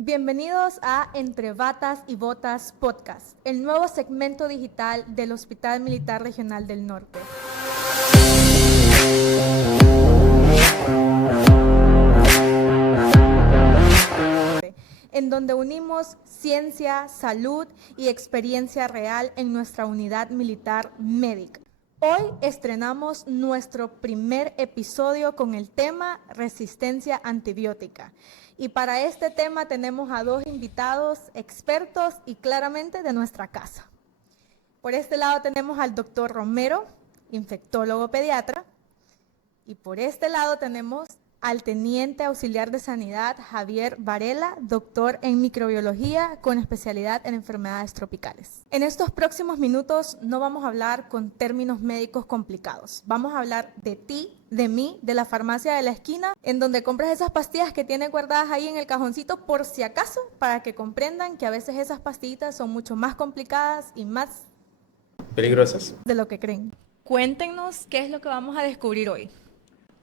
Bienvenidos a Entre Batas y Botas Podcast, el nuevo segmento digital del Hospital Militar Regional del Norte. En donde unimos ciencia, salud y experiencia real en nuestra unidad militar médica. Hoy estrenamos nuestro primer episodio con el tema resistencia antibiótica. Y para este tema tenemos a dos invitados expertos y claramente de nuestra casa. Por este lado tenemos al doctor Romero, infectólogo pediatra. Y por este lado tenemos al teniente auxiliar de sanidad Javier Varela, doctor en microbiología con especialidad en enfermedades tropicales. En estos próximos minutos no vamos a hablar con términos médicos complicados. Vamos a hablar de ti, de mí, de la farmacia de la esquina, en donde compras esas pastillas que tienes guardadas ahí en el cajoncito por si acaso, para que comprendan que a veces esas pastillitas son mucho más complicadas y más peligrosas de lo que creen. Cuéntenos qué es lo que vamos a descubrir hoy.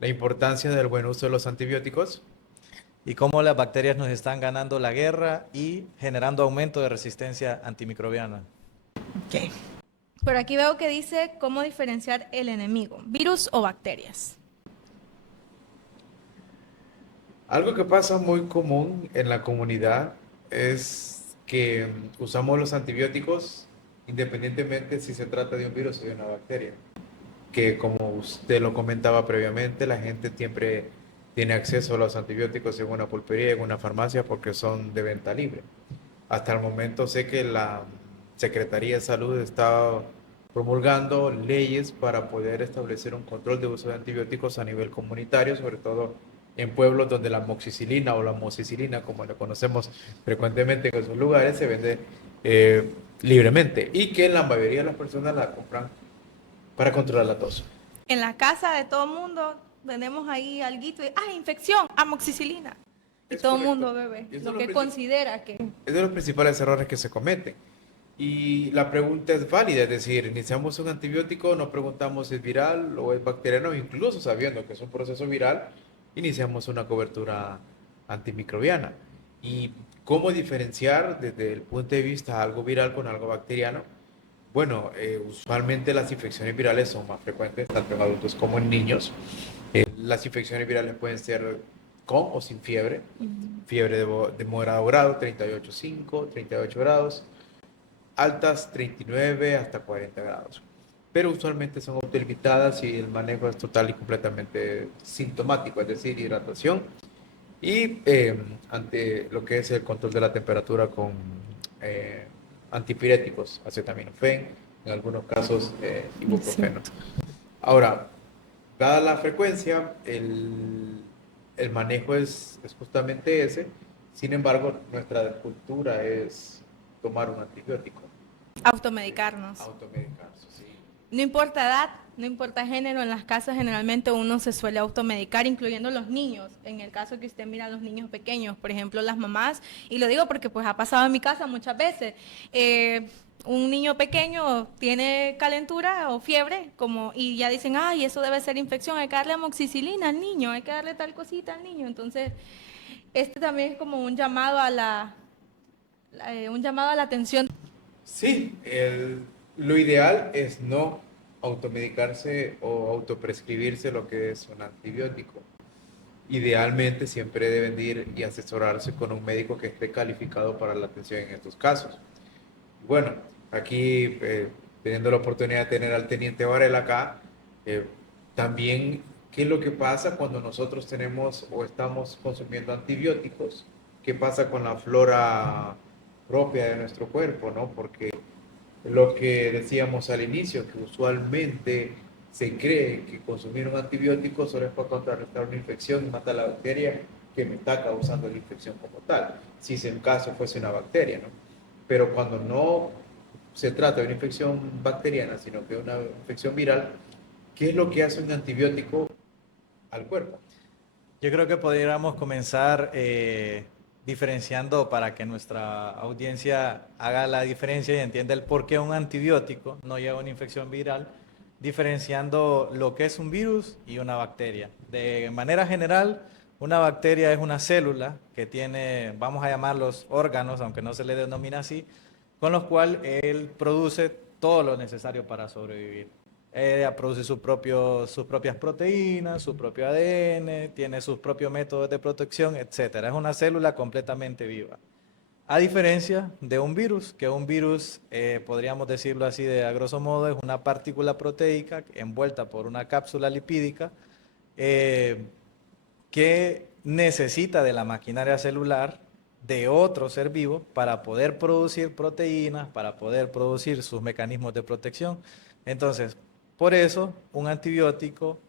La importancia del buen uso de los antibióticos y cómo las bacterias nos están ganando la guerra y generando aumento de resistencia antimicrobiana. Okay. Por aquí veo que dice cómo diferenciar el enemigo, virus o bacterias. Algo que pasa muy común en la comunidad es que usamos los antibióticos independientemente si se trata de un virus o de una bacteria. Que como usted lo comentaba previamente, la gente siempre tiene acceso a los antibióticos en una pulpería, en una farmacia, porque son de venta libre. Hasta el momento sé que la Secretaría de Salud está promulgando leyes para poder establecer un control de uso de antibióticos a nivel comunitario, sobre todo en pueblos donde la amoxicilina o la amoxicilina, como la conocemos frecuentemente en esos lugares, se vende libremente y que la mayoría de las personas la compran para controlar la tos. En la casa de todo el mundo tenemos ahí alguito de, infección, amoxicilina. Y todo el mundo bebe, lo que considera que... Es de los principales errores que se cometen. Y la pregunta es válida, es decir, iniciamos un antibiótico, no preguntamos si es viral o es bacteriano, incluso sabiendo que es un proceso viral, iniciamos una cobertura antimicrobiana. ¿Y cómo diferenciar desde el punto de vista algo viral con algo bacteriano? Bueno, usualmente las infecciones virales son más frecuentes tanto en adultos como en niños. Las infecciones virales pueden ser con o sin fiebre. Fiebre de moderado grado, 38,5, 38 grados. Altas, 39 hasta 40 grados. Pero usualmente son autolimitadas y el manejo es total y completamente sintomático, es decir, hidratación. Y ante lo que es el control de la temperatura con antipiréticos, acetaminofén, en algunos casos ibuprofeno. Ahora, dada la frecuencia, el manejo es justamente ese. Sin embargo, nuestra cultura es tomar un antibiótico. Automedicarnos. Automedicarse, sí. No importa edad, no importa género, en las casas generalmente uno se suele automedicar, incluyendo los niños. En el caso que usted mira a los niños pequeños, por ejemplo, las mamás, y lo digo porque pues ha pasado en mi casa muchas veces, un niño pequeño tiene calentura o fiebre, y ya dicen, eso debe ser infección, hay que darle amoxicilina al niño, hay que darle tal cosita al niño. Entonces, este también es como un llamado a la atención. Sí, lo ideal es no automedicarse o autoprescribirse lo que es un antibiótico. Idealmente siempre deben ir y asesorarse con un médico que esté calificado para la atención en estos casos. Bueno, aquí teniendo la oportunidad de tener al teniente Varela acá, también qué es lo que pasa cuando nosotros tenemos o estamos consumiendo antibióticos, qué pasa con la flora propia de nuestro cuerpo, ¿no? Porque lo que decíamos al inicio, que usualmente se cree que consumir un antibiótico solo es para contrarrestar una infección y matar la bacteria que me está causando la infección como tal, si en caso fuese una bacteria, ¿no? Pero cuando no se trata de una infección bacteriana, sino que de una infección viral, ¿qué es lo que hace un antibiótico al cuerpo? Yo creo que podríamos comenzar diferenciando para que nuestra audiencia haga la diferencia y entienda el por qué un antibiótico no lleva una infección viral, diferenciando lo que es un virus y una bacteria. De manera general, Una bacteria es una célula que tiene, vamos a llamarlos órganos, aunque no se le denomina así, con los cuales él produce todo lo necesario para sobrevivir. Ella produce sus propias proteínas, su propio ADN, tiene sus propios métodos de protección, etcétera. Es una célula completamente viva. A diferencia de un virus, que un virus, podríamos decirlo así de a grosso modo, es una partícula proteica envuelta por una cápsula lipídica eh, que necesita de la maquinaria celular de otro ser vivo para poder producir proteínas, para poder producir sus mecanismos de protección. Entonces, por eso un antibiótico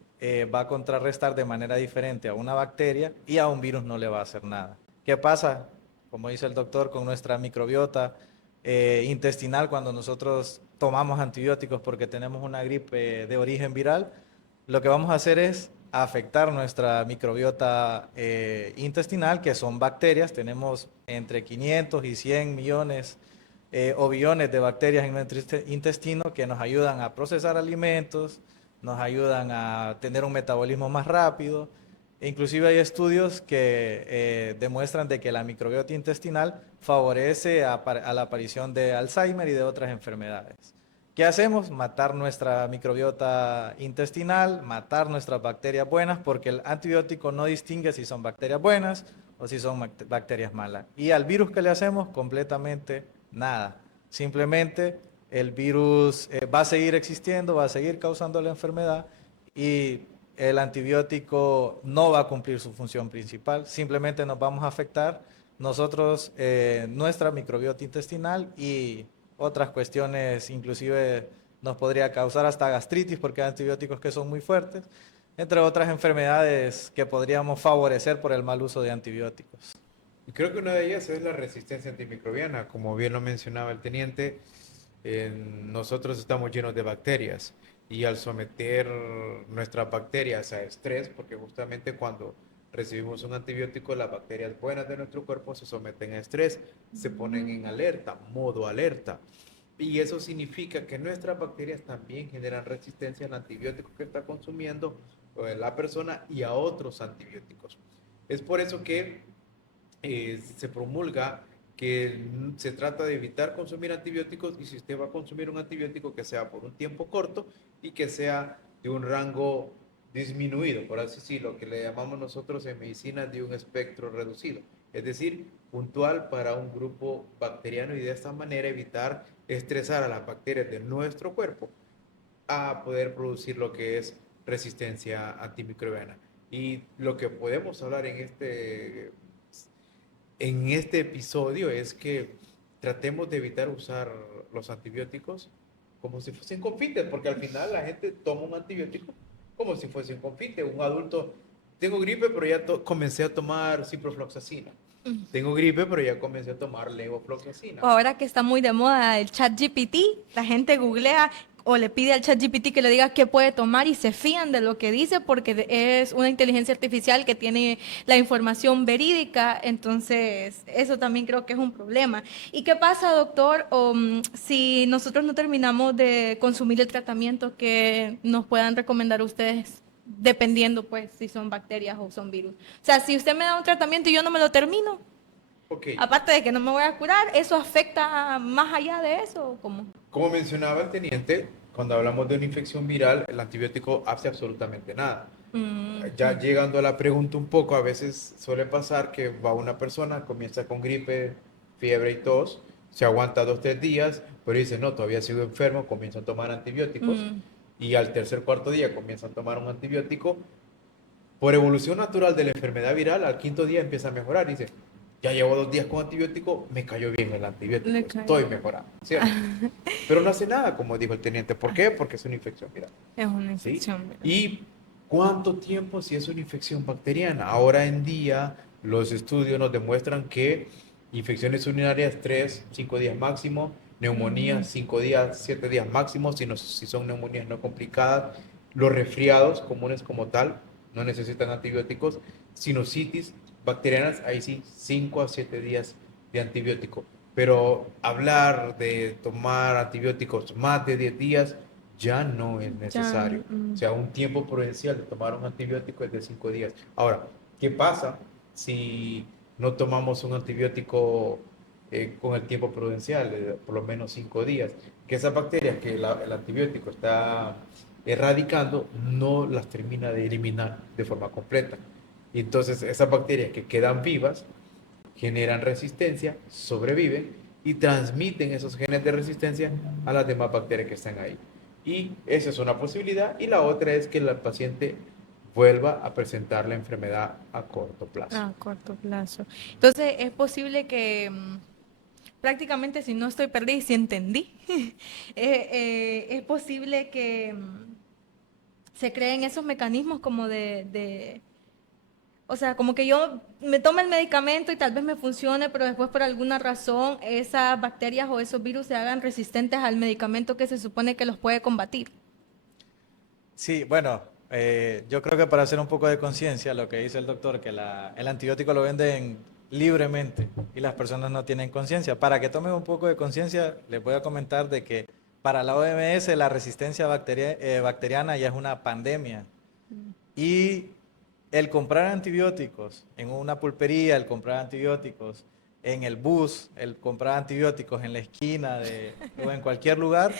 va a contrarrestar de manera diferente a una bacteria y a un virus no le va a hacer nada. ¿Qué pasa? Como dice el doctor, con nuestra microbiota intestinal cuando nosotros tomamos antibióticos porque tenemos una gripe de origen viral, lo que vamos a hacer es afectar nuestra microbiota intestinal, que son bacterias. Tenemos entre 500 y 100 millones o billones de bacterias en nuestro intestino que nos ayudan a procesar alimentos, nos ayudan a tener un metabolismo más rápido. Inclusive hay estudios que demuestran de que la microbiota intestinal favorece a la aparición de Alzheimer y de otras enfermedades. ¿Qué hacemos? Matar nuestra microbiota intestinal, matar nuestras bacterias buenas, porque el antibiótico no distingue si son bacterias buenas o si son bacterias malas. Y al virus que le hacemos, completamente nada. Simplemente el virus va a seguir existiendo, va a seguir causando la enfermedad y el antibiótico no va a cumplir su función principal. Simplemente nos vamos a afectar nosotros, nuestra microbiota intestinal y otras cuestiones, inclusive nos podría causar hasta gastritis porque hay antibióticos que son muy fuertes, entre otras enfermedades que podríamos favorecer por el mal uso de antibióticos. Y creo que una de ellas es la resistencia antimicrobiana. Como bien lo mencionaba el teniente, nosotros estamos llenos de bacterias y al someter nuestras bacterias a estrés, porque justamente cuando recibimos un antibiótico, las bacterias buenas de nuestro cuerpo se someten a estrés, se ponen en alerta, modo alerta. Y eso significa que nuestras bacterias también generan resistencia al antibiótico que está consumiendo la persona y a otros antibióticos. Es por eso que se promulga que se trata de evitar consumir antibióticos y si usted va a consumir un antibiótico que sea por un tiempo corto y que sea de un rango disminuido, por así decirlo, que le llamamos nosotros en medicina de un espectro reducido, es decir, puntual para un grupo bacteriano y de esta manera evitar estresar a las bacterias de nuestro cuerpo a poder producir lo que es resistencia antimicrobiana. Y lo que podemos hablar en este episodio es que tratemos de evitar usar los antibióticos como si fuesen confites, porque al final la gente toma un antibiótico como si fuese un confite. Un adulto, tengo gripe, pero ya comencé a tomar ciprofloxacina. Tengo gripe, pero ya comencé a tomar levofloxacina. Ahora que está muy de moda el chat GPT, la gente googlea o le pide al chat GPT que le diga qué puede tomar y se fían de lo que dice porque es una inteligencia artificial que tiene la información verídica, entonces eso también creo que es un problema. ¿Y qué pasa, doctor, si nosotros no terminamos de consumir el tratamiento que nos puedan recomendar ustedes? Dependiendo, pues, si son bacterias o son virus. O sea, si usted me da un tratamiento y yo no me lo termino, Ok, aparte de que no me voy a curar, ¿eso afecta más allá de eso? ¿O cómo? como mencionaba el teniente, cuando hablamos de una infección viral, el antibiótico hace absolutamente nada. Ya llegando a la pregunta un poco, a veces suele pasar que va una persona, comienza con gripe, fiebre y tos, se aguanta 2, 3 días, pero dice, no, todavía sigo enfermo, comienza a tomar antibióticos Mm, y al tercer, cuarto día comienza a tomar un antibiótico. Por evolución natural de la enfermedad viral, al quinto día empieza a mejorar. Dice, ya llevo 2 días con antibiótico, me cayó bien el antibiótico, le cae. estoy mejorando, ¿cierto? Pero no hace nada, como dijo el teniente. ¿Por qué? Porque es una infección viral. Es una ¿Sí? infección. ¿Verdad? ¿Y cuánto tiempo si es una infección bacteriana? Ahora en día los estudios nos demuestran que infecciones urinarias 3, 5 días máximo, neumonías 5 días, 7 días máximo, si son neumonías no complicadas, los resfriados comunes como tal no necesitan antibióticos, sinusitis bacterianas, ahí sí, 5 a 7 días de antibiótico. Pero hablar de tomar antibióticos más de 10 días ya no es Ya, necesario. O sea, un tiempo prudencial de tomar un antibiótico es de 5 días. Ahora, ¿Qué pasa si no tomamos un antibiótico con el tiempo prudencial, por lo menos 5 días? Que esas bacterias que el antibiótico está erradicando no las termina de eliminar de forma completa. Y entonces esas bacterias que quedan vivas generan resistencia, sobreviven y transmiten esos genes de resistencia a las demás bacterias que están ahí. Y esa es una posibilidad. Y la otra es que el paciente vuelva a presentar la enfermedad a corto plazo. A corto plazo. Entonces, es posible que prácticamente, si no estoy perdida y si entendí, es posible que se creen esos mecanismos como o sea, como que yo me tome el medicamento y tal vez me funcione, pero después por alguna razón esas bacterias o esos virus se hagan resistentes al medicamento que se supone que los puede combatir. Sí, bueno, yo creo que para hacer un poco de conciencia, lo que dice el doctor, que el antibiótico lo venden libremente y las personas no tienen conciencia. Para que tomen un poco de conciencia, les voy a comentar de que para la OMS la resistencia bacteriana ya es una pandemia. Y el comprar antibióticos en una pulpería, el comprar antibióticos en el bus, el comprar antibióticos en la esquina o en cualquier lugar,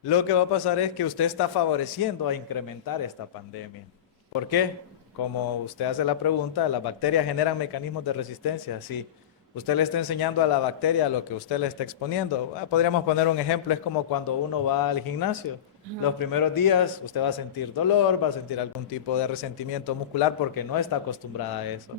lo que va a pasar es que usted está favoreciendo a incrementar esta pandemia. ¿Por qué? Como usted hace la pregunta, las bacterias generan mecanismos de resistencia. Si usted le está enseñando a la bacteria lo que usted le está exponiendo, podríamos poner un ejemplo, es como cuando uno va al gimnasio. Los primeros días usted va a sentir dolor, va a sentir algún tipo de resentimiento muscular porque no está acostumbrada a eso.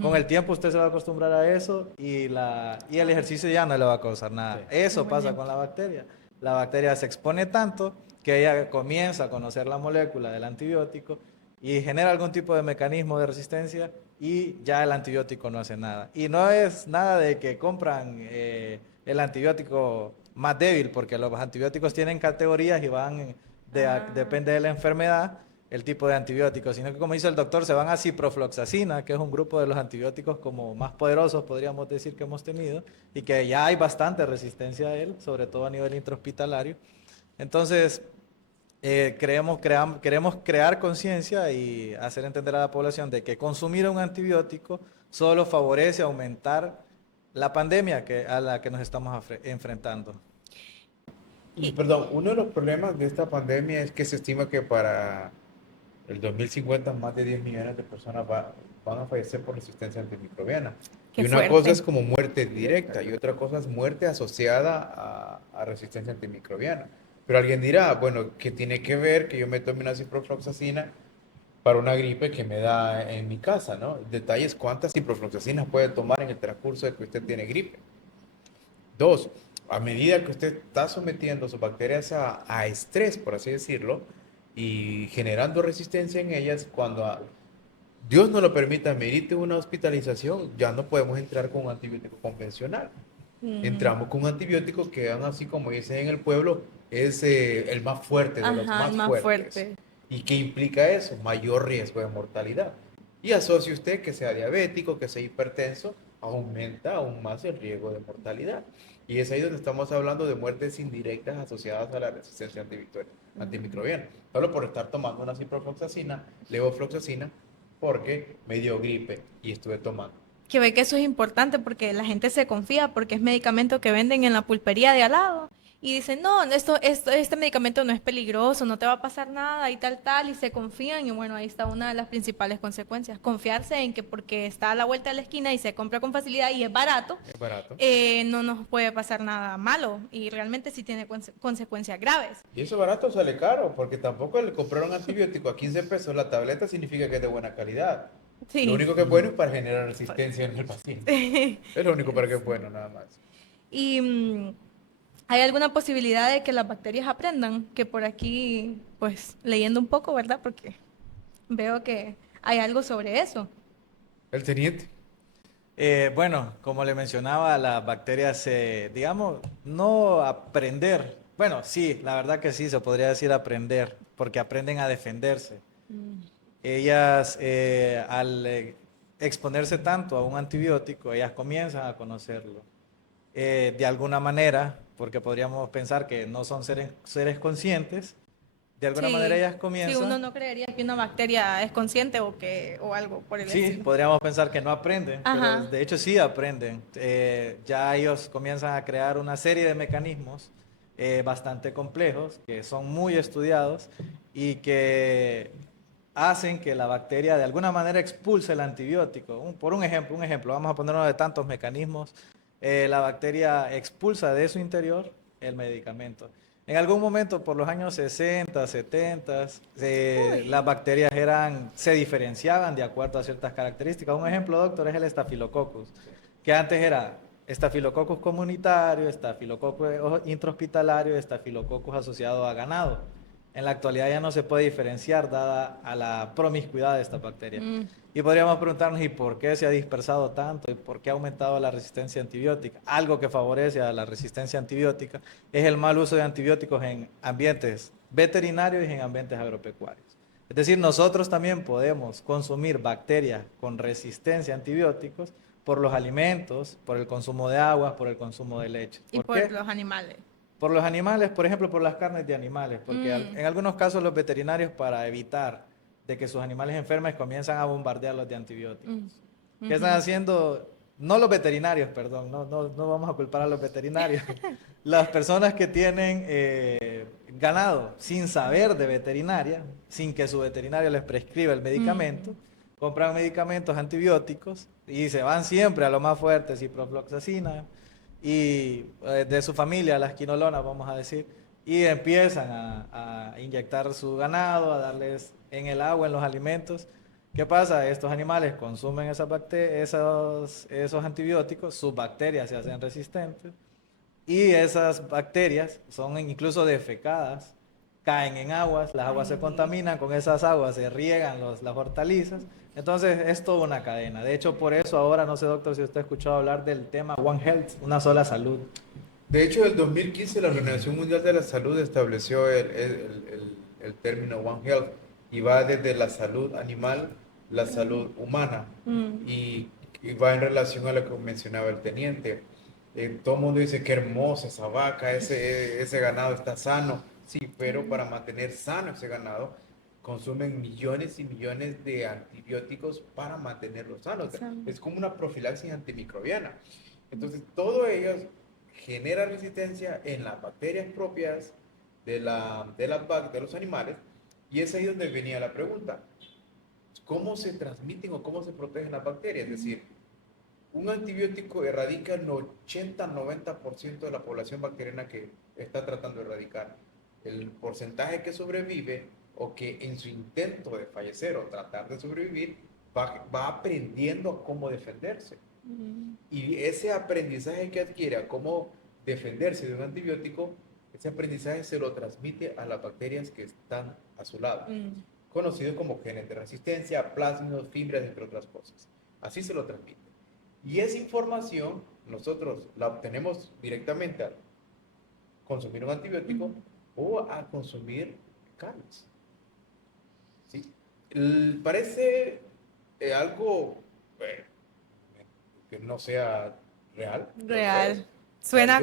Con el tiempo usted se va a acostumbrar a eso y el ejercicio ya no le va a causar nada. Eso pasa con la bacteria. La bacteria se expone tanto que ella comienza a conocer la molécula del antibiótico y genera algún tipo de mecanismo de resistencia y ya el antibiótico no hace nada. Y no es nada de que compran el antibiótico más débil, porque los antibióticos tienen categorías y depende de la enfermedad, el tipo de antibiótico, sino que como dice el doctor, se van a ciprofloxacina, que es un grupo de los antibióticos como más poderosos, podríamos decir, que hemos tenido, y que ya hay bastante resistencia a él, sobre todo a nivel intrahospitalario. Entonces, queremos crear conciencia y hacer entender a la población de que consumir un antibiótico solo favorece aumentar la pandemia a la que nos estamos enfrentando. Y perdón, uno de los problemas de esta pandemia es que se estima que para el 2050 más de 10 millones de personas van a fallecer por resistencia antimicrobiana. Qué Y una cosa fuerte. es como muerte directa y otra cosa es muerte asociada a resistencia antimicrobiana. Pero alguien dirá, bueno, ¿qué tiene que ver que yo me tome una ciprofloxacina para una gripe que me da en mi casa, ¿no? El detalle es cuántas ciprofloxacinas puede tomar en el transcurso de que usted tiene gripe. Dos, a medida que usted está sometiendo sus bacterias a estrés, por así decirlo, y generando resistencia en ellas, cuando Dios no lo permita, merite una hospitalización, ya no podemos entrar con un antibiótico convencional. Entramos con un antibiótico que, aún así como dicen en el pueblo, es el más fuerte de los Ajá, el más más fuertes. fuerte. ¿Y qué implica eso? Mayor riesgo de mortalidad. Y asocie usted que sea diabético, que sea hipertenso, aumenta aún más el riesgo de mortalidad. Y es ahí donde estamos hablando de muertes indirectas asociadas a la resistencia antimicrobiana. Solo por estar tomando una ciprofloxacina, levofloxacina, porque me dio gripe y estuve tomando. Que ve que eso es importante porque la gente se confía porque es medicamento que venden en la pulpería de al lado y dicen, no, este medicamento no es peligroso, no te va a pasar nada y tal, y se confían y bueno, ahí está una de las principales consecuencias, confiarse en que porque está a la vuelta de la esquina y se compra con facilidad y es barato, Es barato. no nos puede pasar nada malo y realmente sí tiene consecuencias graves. Y eso barato sale caro, porque tampoco le comprar un antibiótico a 15 pesos la tableta significa que es de buena calidad. Lo Sí. único que es bueno es para generar resistencia en el paciente. Es lo único para que es bueno, nada más. Y ¿hay alguna posibilidad de que las bacterias aprendan? Que por aquí, pues leyendo un poco, ¿verdad? Porque veo que hay algo sobre eso. El teniente. Bueno, como le mencionaba, las bacterias digamos, no aprender. Bueno, sí, la verdad que sí, se podría decir aprender, porque aprenden a defenderse. Ellas, al exponerse tanto a un antibiótico, ellas comienzan a conocerlo. De alguna manera, porque podríamos pensar que no son seres conscientes, de alguna Sí, manera ellas sí, comienzan... uno no creería que una bacteria es consciente o algo por el Sí, estilo. podríamos pensar que no aprenden, pero Ajá. de hecho sí aprenden. Ya ellos comienzan a crear una serie de mecanismos bastante complejos, que son muy estudiados y que hacen que la bacteria de alguna manera expulse el antibiótico. Por un ejemplo, vamos a poner uno de tantos mecanismos. La bacteria expulsa de su interior el medicamento. En algún momento, por los años 60, 70, las Uy. bacterias se diferenciaban de acuerdo a ciertas características. Un ejemplo, doctor, es el Staphylococcus, que antes era Staphylococcus comunitario, Staphylococcus intrahospitalario, Staphylococcus asociado a ganado. En la actualidad ya no se puede diferenciar dada a la promiscuidad de esta bacteria. Mm. Y podríamos preguntarnos, ¿y por qué se ha dispersado tanto? ¿Y por qué ha aumentado la resistencia antibiótica? Algo que favorece a la resistencia antibiótica es el mal uso de antibióticos en ambientes veterinarios y en ambientes agropecuarios. Es decir, nosotros también podemos consumir bacterias con resistencia a antibióticos por los alimentos, por el consumo de agua, por el consumo de leche. Y ¿Por por qué? los animales. Por los animales, por ejemplo, por las carnes de animales, porque Mm. en algunos casos los veterinarios, para evitar de que sus animales enfermen, comienzan a bombardearlos de antibióticos. Mm. ¿Qué están Ujú. haciendo? No los veterinarios, perdón, no vamos a culpar a los veterinarios. Las personas que tienen ganado sin saber de veterinaria, sin que su veterinario les prescriba el medicamento, Mm. compran medicamentos antibióticos y se van siempre a lo más fuerte, ciprofloxacina, y de su familia, las quinolonas, vamos a decir, y empiezan a inyectar su ganado, a darles en el agua, en los alimentos. ¿Qué pasa? Estos animales consumen esos antibióticos, sus bacterias se hacen resistentes y esas bacterias son incluso defecadas, caen en aguas, las aguas se Ay. contaminan, con esas aguas se riegan las hortalizas. Entonces es toda una cadena. De hecho, por eso ahora, no sé, doctor, si usted ha escuchado hablar del tema One Health, una sola salud. De hecho, en el 2015 la Organización Mundial de la Salud estableció el término One Health y va desde la salud animal, la salud humana Mm. y va en relación a lo que mencionaba el teniente. Todo el mundo dice que hermosa esa vaca, ese ganado está sano. Sí, pero para mantener sano ese ganado consumen millones y millones de antibióticos para mantenerlo sano. O sea, Sano. es como una profilaxis antimicrobiana. Entonces, todo ello genera resistencia en las bacterias propias de los animales, y es ahí donde venía la pregunta: ¿cómo se transmiten o cómo se protegen las bacterias? Es decir, un antibiótico erradica el 80-90% de la población bacteriana que está tratando de erradicar. El porcentaje que sobrevive o que en su intento de fallecer o tratar de sobrevivir va aprendiendo a cómo defenderse. Mm. Y ese aprendizaje que adquiere a cómo defenderse de un antibiótico, ese aprendizaje se lo transmite a las bacterias que están a su lado, Mm. conocidos como genes de resistencia, plásmidos, fibras, entre otras cosas. Así se lo transmite. Y esa información nosotros la obtenemos directamente al consumir un antibiótico Mm. o a consumir carnes. ¿Sí? Parece algo que no sea real, pero lo es. Real. O sea, Suena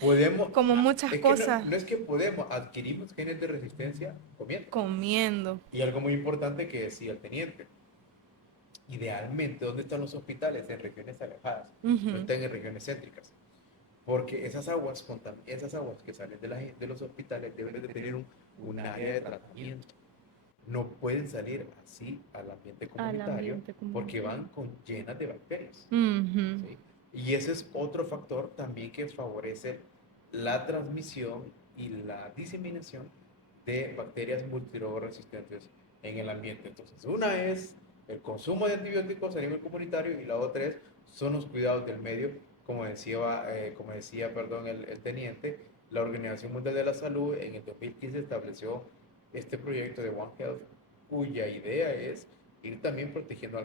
podemos, como muchas es que cosas no es que podemos, adquirimos genes de resistencia comiendo. comiendo. Y algo muy importante que decía el teniente: idealmente, ¿dónde están los hospitales? En regiones alejadas, no Ujú. están en regiones céntricas. Porque esas aguas que salen de los hospitales deben de tener un área de tratamiento. No pueden salir así al ambiente Al comunitario ambiente porque comunitario. van llenas de bacterias. Ujú. ¿Sí? Y ese es otro factor también que favorece la transmisión y la diseminación de bacterias multiresistentes en el ambiente. Entonces, una es el consumo de antibióticos a nivel comunitario y la otra son los cuidados del medio, como decía, el teniente. La Organización Mundial de la Salud en el 2015 estableció este proyecto de One Health, cuya idea es ir también protegiendo a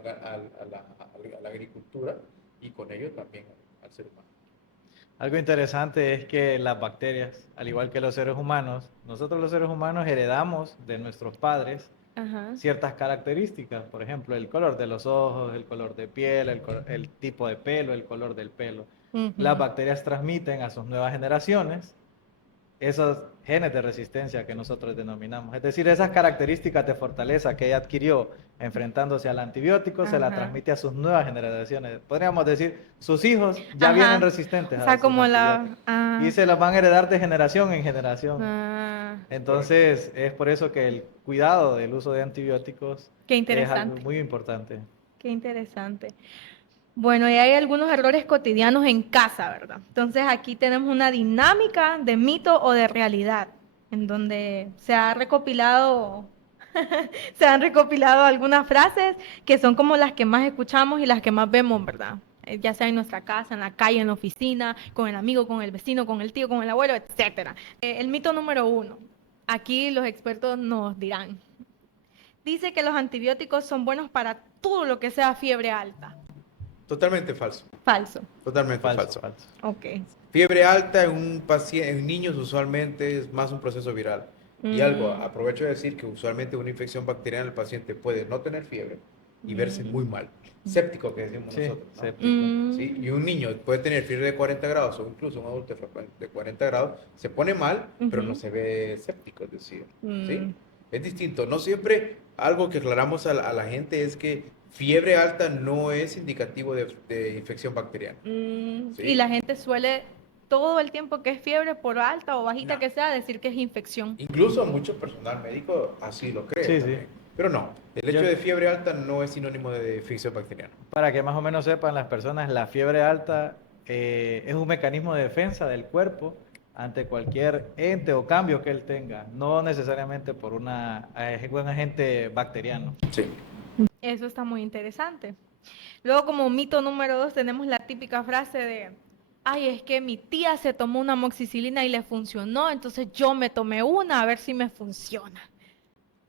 la agricultura y con ello también al ser humano. Algo interesante es que las bacterias, al igual que los seres humanos, nosotros los seres humanos heredamos de nuestros padres Ajá. ciertas características, por ejemplo, el color de los ojos, el color de piel, el tipo de pelo, el color del pelo. Las Ujú. bacterias transmiten a sus nuevas generaciones esos genes de resistencia que nosotros denominamos. Es decir, esas características de fortaleza que ella adquirió enfrentándose al antibiótico, se la Ajá. transmite a sus nuevas generaciones. Podríamos decir, sus hijos ya Ajá. vienen resistentes O a sea, esos como la... antibióticos. Ah, Y se las van a heredar de generación en generación. ah, Entonces, es por eso que el cuidado del uso de antibióticos qué es algo interesante, muy importante. qué interesante. Bueno, y hay algunos errores cotidianos en casa, ¿verdad? Entonces aquí tenemos una dinámica de mito o de realidad, en donde se ha recopilado, se han recopilado algunas frases que son como las que más escuchamos y las que más vemos, ¿verdad? Ya sea en nuestra casa, en la calle, en la oficina, con el amigo, con el vecino, con el tío, con el abuelo, etcétera. El mito número 1. Aquí los expertos nos dirán. Dice que los antibióticos son buenos para todo lo que sea fiebre alta. Totalmente falso. Falso. Totalmente falso. Falso. Ok. Fiebre alta en un paciente, en niños usualmente es más un proceso viral. Y algo, aprovecho de decir que usualmente una infección bacteriana en el paciente puede no tener fiebre y verse muy mal. Séptico que decimos Sí, nosotros, ¿no? séptico. ¿Sí? Y un niño puede tener fiebre de 40 grados o incluso un adulto de 40 grados, se pone mal, pero no se ve séptico, es decir, ¿sí? Es distinto. No siempre algo que aclaramos a la gente es que fiebre alta no es indicativo de infección bacteriana. ¿Sí? Y la gente suele todo el tiempo que es fiebre, por alta o bajita No. que sea, decir que es infección. Incluso mucho personal médico así lo cree Sí, también. sí. Pero no, el hecho Yo- de fiebre alta no es sinónimo de infección bacteriana. Para que más o menos sepan las personas, la fiebre alta es un mecanismo de defensa del cuerpo ante cualquier ente o cambio que él tenga, no necesariamente por un agente bacteriano. Sí. Eso está muy interesante. Luego, como mito número 2, tenemos la típica frase de, ay, es que mi tía se tomó una amoxicilina y le funcionó, entonces yo me tomé una a ver si me funciona.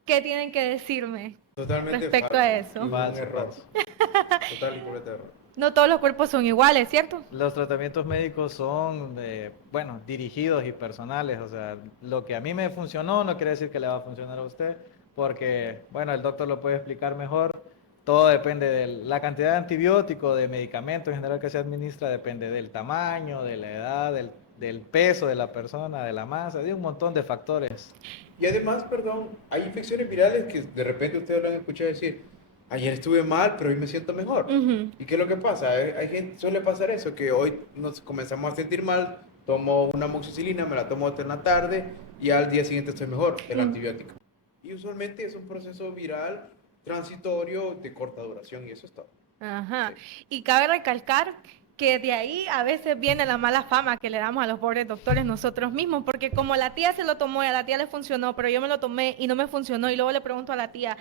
¿Qué tienen que decirme Totalmente respecto falso. a Y eso? un Falso, error. falso. Total y completo error. No todos los cuerpos son iguales, ¿cierto? Los tratamientos médicos son, bueno, dirigidos y personales. O sea, lo que a mí me funcionó no quiere decir que le va a funcionar a usted, porque, bueno, el doctor lo puede explicar mejor. Todo depende de la cantidad de antibióticos, de medicamentos en general que se administra, depende del tamaño, de la edad, del peso de la persona, de la masa, de un montón de factores. Y además, perdón, hay infecciones virales que de repente ustedes lo han escuchado decir, ayer estuve mal, pero hoy me siento mejor. Ujú. ¿Y qué es lo que pasa? Hay gente, suele pasar eso, que hoy nos comenzamos a sentir mal, tomo una amoxicilina, me la tomo otra en la tarde y al día siguiente estoy mejor, el antibiótico. Y usualmente es un proceso viral transitorio de corta duración y eso es todo. Ajá. Y cabe recalcar que de ahí a veces viene la mala fama que le damos a los pobres doctores nosotros mismos, porque como la tía se lo tomó y a la tía le funcionó, pero yo me lo tomé y no me funcionó, y luego le pregunto a la tía,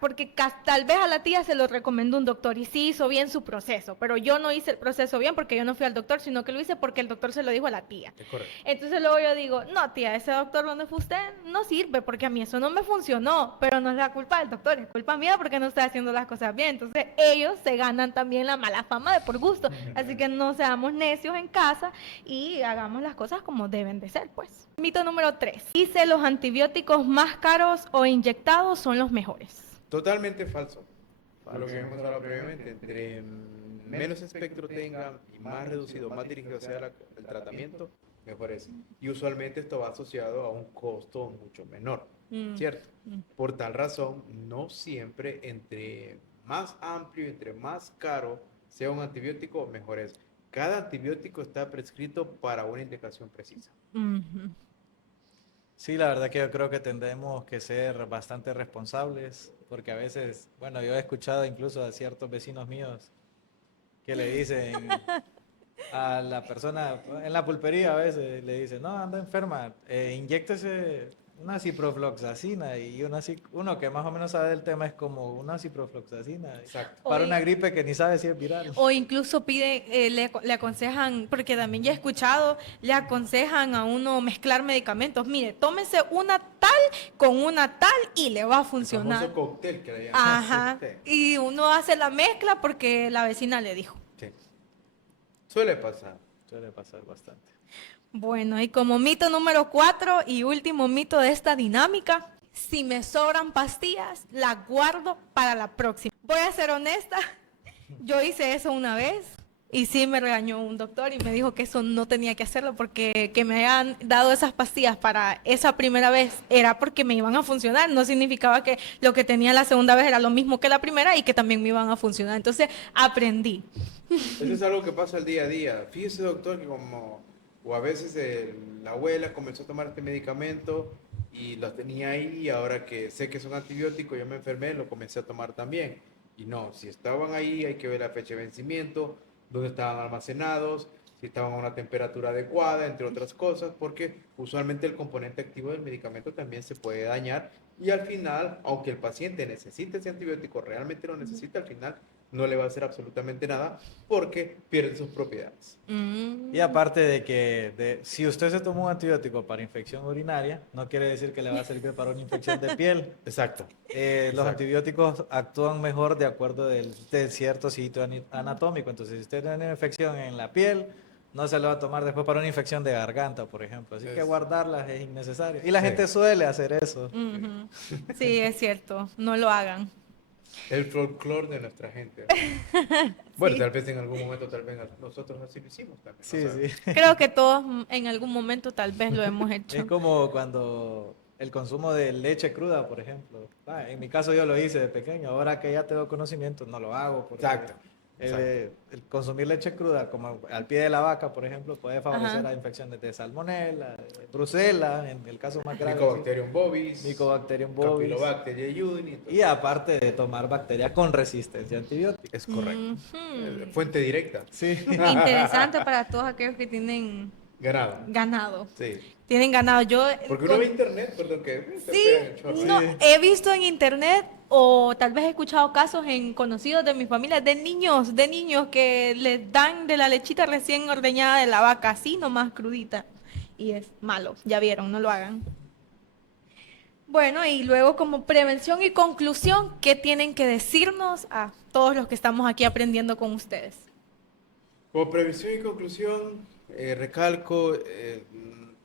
porque tal vez a la tía se lo recomendó un doctor y sí hizo bien su proceso, pero yo no hice el proceso bien porque yo no fui al doctor, sino que lo hice porque el doctor se lo dijo a la tía. Es correcto. Entonces luego yo digo, no tía, ese doctor donde fue usted no sirve porque a mí eso no me funcionó, pero no es la culpa del doctor, es culpa mía porque no estoy haciendo las cosas bien. Entonces ellos se ganan también la mala fama de por gusto, así que no seamos necios en casa y hagamos las cosas como deben de ser, pues. Mito número 3. Dice los antibióticos más caros o inyectados son los mejores. Totalmente falso. Lo que hemos hablado previamente, entre menos espectro tenga y más reducido, más dirigido sea el tratamiento, mejor es. Y usualmente esto va asociado a un costo mucho menor, ¿cierto? Por tal razón, no siempre entre más amplio, entre más caro sea un antibiótico, mejor es. Cada antibiótico está prescrito para una indicación precisa. Ujú. Sí, la verdad que yo creo que tendremos que ser bastante responsables, porque a veces, bueno, yo he escuchado incluso a ciertos vecinos míos que le dicen a la persona, en la pulpería a veces le dicen, no, anda enferma, inyéctese una ciprofloxacina, y uno que más o menos sabe del tema es como una ciprofloxacina Exacto. para Oye. una gripe que ni sabe si es viral. O incluso le aconsejan, porque también ya he escuchado, le aconsejan a uno mezclar medicamentos. Mire, tómese una tal con una tal y le va a El funcionar. famoso cóctel que le llaman. Ajá. Sí. Y uno hace la mezcla porque la vecina le dijo. Sí. Suele pasar. Suele pasar bastante. Bueno, y como mito número 4 y último mito de esta dinámica, si me sobran pastillas, las guardo para la próxima. Voy a ser honesta, yo hice eso una vez Y sí me regañó un doctor y me dijo que eso no tenía que hacerlo porque que me hayan dado esas pastillas para esa primera vez era porque me iban a funcionar. No significaba que lo que tenía la segunda vez era lo mismo que la primera y que también me iban a funcionar. Entonces aprendí. Eso es algo que pasa al día a día. Fíjese, doctor, que o a veces la abuela comenzó a tomar este medicamento y lo tenía ahí y ahora que sé que es un antibiótico, yo me enfermé, lo comencé a tomar también. Y no, si estaban ahí hay que ver la fecha de vencimiento, dónde estaban almacenados, si estaban a una temperatura adecuada, entre otras cosas, porque usualmente el componente activo del medicamento también se puede dañar y al final, aunque el paciente necesite ese antibiótico, realmente lo necesita, al final no le va a hacer absolutamente nada porque pierde sus propiedades. Y aparte de que si usted se tomó un antibiótico para infección urinaria, no quiere decir que le va a servir para una infección de piel. Exacto. Los Exacto. antibióticos actúan mejor de acuerdo de cierto sitio anatómico. Entonces, si usted tiene una infección en la piel, no se lo va a tomar después para una infección de garganta, por ejemplo. Así que guardarlas es innecesario. Y la gente suele hacer eso. Ujú. Sí, es cierto. No lo hagan. El folclore de nuestra gente. Bueno, Sí. tal vez en algún momento, tal vez nosotros así lo hicimos también. No Sí, sabemos. sí. Creo que todos en algún momento tal vez lo hemos Es hecho. como cuando el consumo de leche cruda, por ejemplo. En mi caso yo lo hice de pequeño, ahora que ya tengo conocimiento no lo hago porque Exacto. Exacto. el consumir leche cruda, como al pie de la vaca, por ejemplo, puede favorecer Ajá. a infecciones de salmonela, brucela, en el caso más grave, sí, Mycobacterium bovis, Mycobacterium bovis, Campylobacter jejuni. y aparte de tomar bacterias con resistencia a antibióticos. Es correcto. Ujú. Fuente directa. Sí. Interesante para todos aquellos que tienen Ganado. ganado. Sí. Tienen ganado. Yo Porque uno ve internet, perdón, que te sí, pegan el chorro. no, Sí. he visto en internet o tal vez he escuchado casos en conocidos de mi familia de niños que les dan de la lechita recién ordeñada de la vaca, así nomás crudita. Y es malo, ya vieron, no lo hagan. Bueno, y luego como prevención y conclusión, ¿qué tienen que decirnos a todos los que estamos aquí aprendiendo con ustedes? Como previsión y conclusión, recalco,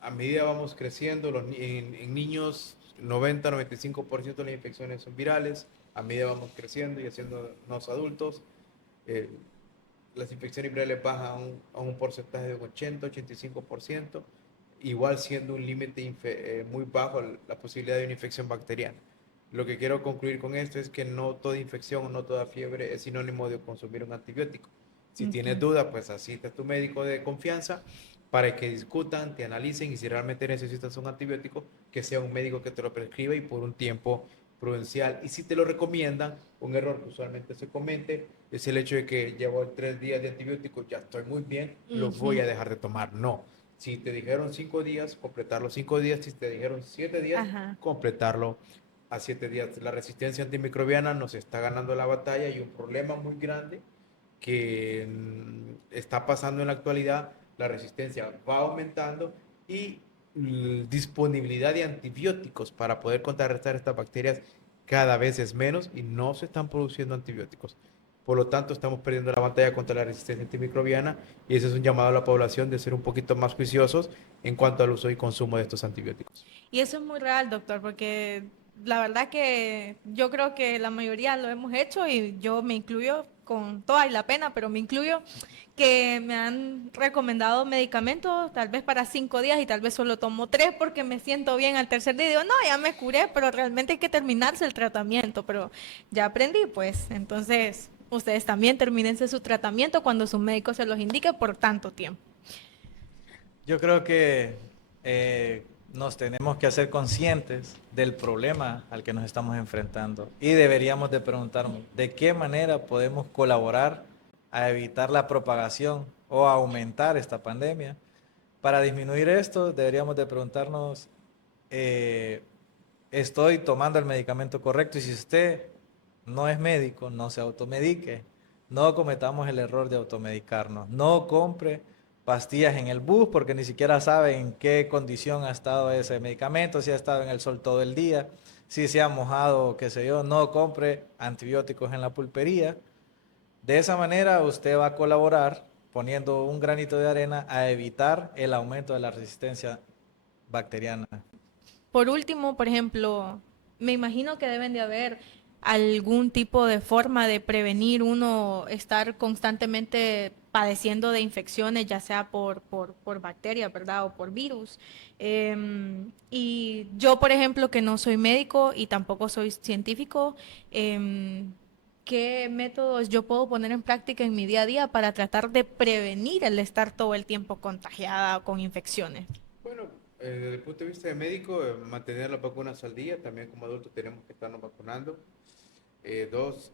a medida vamos creciendo, en niños 90-95% de las infecciones son virales, a medida vamos creciendo y haciéndonos adultos, eh, las infecciones virales bajan a un porcentaje de un 80-85%, igual siendo un límite muy bajo la posibilidad de una infección bacteriana. Lo que quiero concluir con esto es que no toda infección o no toda fiebre es sinónimo de consumir un antibiótico. Si tienes dudas, pues asiste a tu médico de confianza para que discutan, te analicen y si realmente necesitas un antibiótico, que sea un médico que te lo prescriba y por un tiempo prudencial. Y si te lo recomiendan, un error que usualmente se comete es el hecho de que llevo 3 días de antibiótico, ya estoy muy bien, lo voy a dejar de tomar. No. Si te dijeron 5 días, completar los 5 días. Si te dijeron 7 días, Ajá. completarlo a 7 días. La resistencia antimicrobiana nos está ganando la batalla y un problema muy grande que está pasando en la actualidad, la resistencia va aumentando y disponibilidad de antibióticos para poder contrarrestar estas bacterias cada vez es menos y no se están produciendo antibióticos. Por lo tanto, estamos perdiendo la batalla contra la resistencia antimicrobiana y ese es un llamado a la población de ser un poquito más juiciosos en cuanto al uso y consumo de estos antibióticos. Y eso es muy real, doctor, porque la verdad que yo creo que la mayoría lo hemos hecho y yo me incluyo con toda y la pena, pero me incluyo que me han recomendado medicamentos tal vez para 5 días y tal vez solo tomo 3 porque me siento bien al tercer día y digo, no, ya me curé, pero realmente hay que terminarse el tratamiento, pero ya aprendí, pues, entonces ustedes también termínense su tratamiento cuando su médico se los indique por tanto tiempo. Yo creo que nos tenemos que hacer conscientes del problema al que nos estamos enfrentando y deberíamos de preguntarnos de qué manera podemos colaborar a evitar la propagación o a aumentar esta pandemia. Para disminuir esto, deberíamos de preguntarnos, ¿estoy tomando el medicamento correcto? Y si usted no es médico, no se automedique. No cometamos el error de automedicarnos. No compre pastillas en el bus porque ni siquiera sabe en qué condición ha estado ese medicamento, si ha estado en el sol todo el día, si se ha mojado, qué sé yo. No compre antibióticos en la pulpería. De esa manera usted va a colaborar poniendo un granito de arena a evitar el aumento de la resistencia bacteriana. Por último, por ejemplo, me imagino que deben de haber algún tipo de forma de prevenir uno estar constantemente padeciendo de infecciones, ya sea por bacterias, ¿verdad? O por virus. Y yo, por ejemplo, que no soy médico y tampoco soy científico, ¿qué métodos yo puedo poner en práctica en mi día a día para tratar de prevenir el estar todo el tiempo contagiada con infecciones? Bueno, desde el punto de vista de médico, mantener las vacunas al día, también como adultos tenemos que estarnos vacunando. Dos,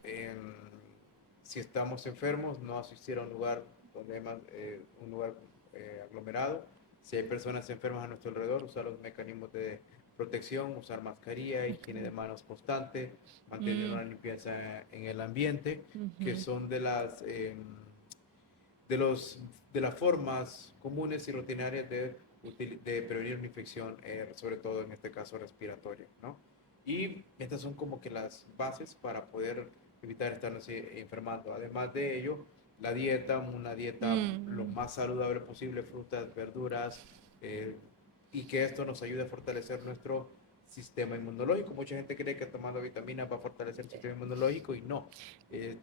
si estamos enfermos, no asistir a un lugar donde hay un lugar aglomerado. Si hay personas enfermas a nuestro alrededor, usar los mecanismos de protección, usar mascarilla, higiene de manos constante, mantener una limpieza en el ambiente, que son de las formas comunes y rutinarias de prevenir una infección, sobre todo en este caso respiratoria, ¿no? Y estas son como que las bases para poder evitar estarnos enfermando. Además de ello, la dieta, una dieta lo más saludable posible, frutas, verduras, y que esto nos ayude a fortalecer nuestro sistema inmunológico. Mucha gente cree que tomando vitaminas va a fortalecer el sistema inmunológico y no.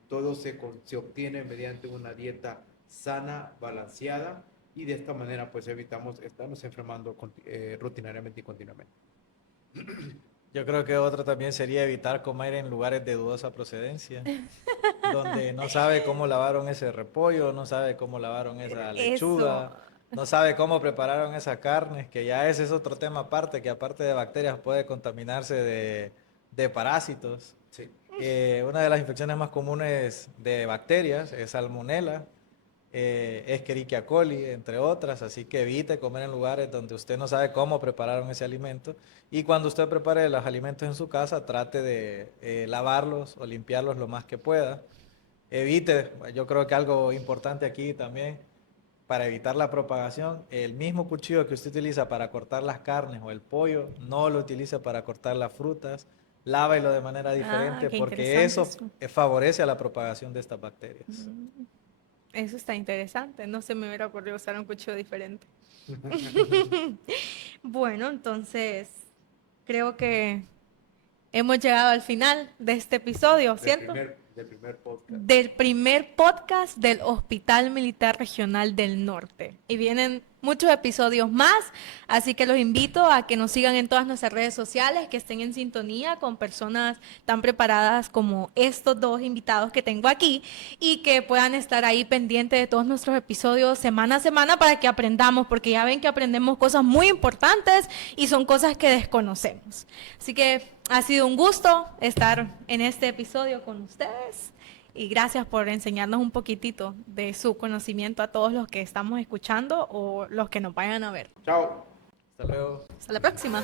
Todo se obtiene mediante una dieta sana, balanceada, y de esta manera pues evitamos estarnos enfermando rutinariamente y continuamente. Yo creo que otro también sería evitar comer en lugares de dudosa procedencia, donde no sabe cómo lavaron ese repollo, no sabe cómo lavaron esa lechuga, Eso. no sabe cómo prepararon esa carne, que ya ese es otro tema aparte, que aparte de bacterias puede contaminarse de parásitos. Sí. Una de las infecciones más comunes de bacterias es Salmonella, Escherichia coli, entre otras, así que evite comer en lugares donde usted no sabe cómo prepararon ese alimento, y cuando usted prepare los alimentos en su casa, trate de lavarlos o limpiarlos lo más que pueda. Evite, yo creo que algo importante aquí también, para evitar la propagación, el mismo cuchillo que usted utiliza para cortar las carnes o el pollo, no lo utilice para cortar las frutas, lávelo de manera diferente, Qué porque interesante eso favorece a la propagación de estas bacterias. Eso está interesante. No se me hubiera ocurrido usar un cuchillo diferente. Bueno, entonces creo que hemos llegado al final de este episodio, ¿cierto? Del primer podcast. Del primer podcast del Hospital Militar Regional del Norte. Y vienen muchos episodios más, así que los invito a que nos sigan en todas nuestras redes sociales, que estén en sintonía con personas tan preparadas como estos dos invitados que tengo aquí, y que puedan estar ahí pendientes de todos nuestros episodios semana a semana para que aprendamos, porque ya ven que aprendemos cosas muy importantes y son cosas que desconocemos. Así que ha sido un gusto estar en este episodio con ustedes. Y gracias por enseñarnos un poquitito de su conocimiento a todos los que estamos escuchando o los que nos vayan a ver. Chao. Hasta luego. Hasta la próxima.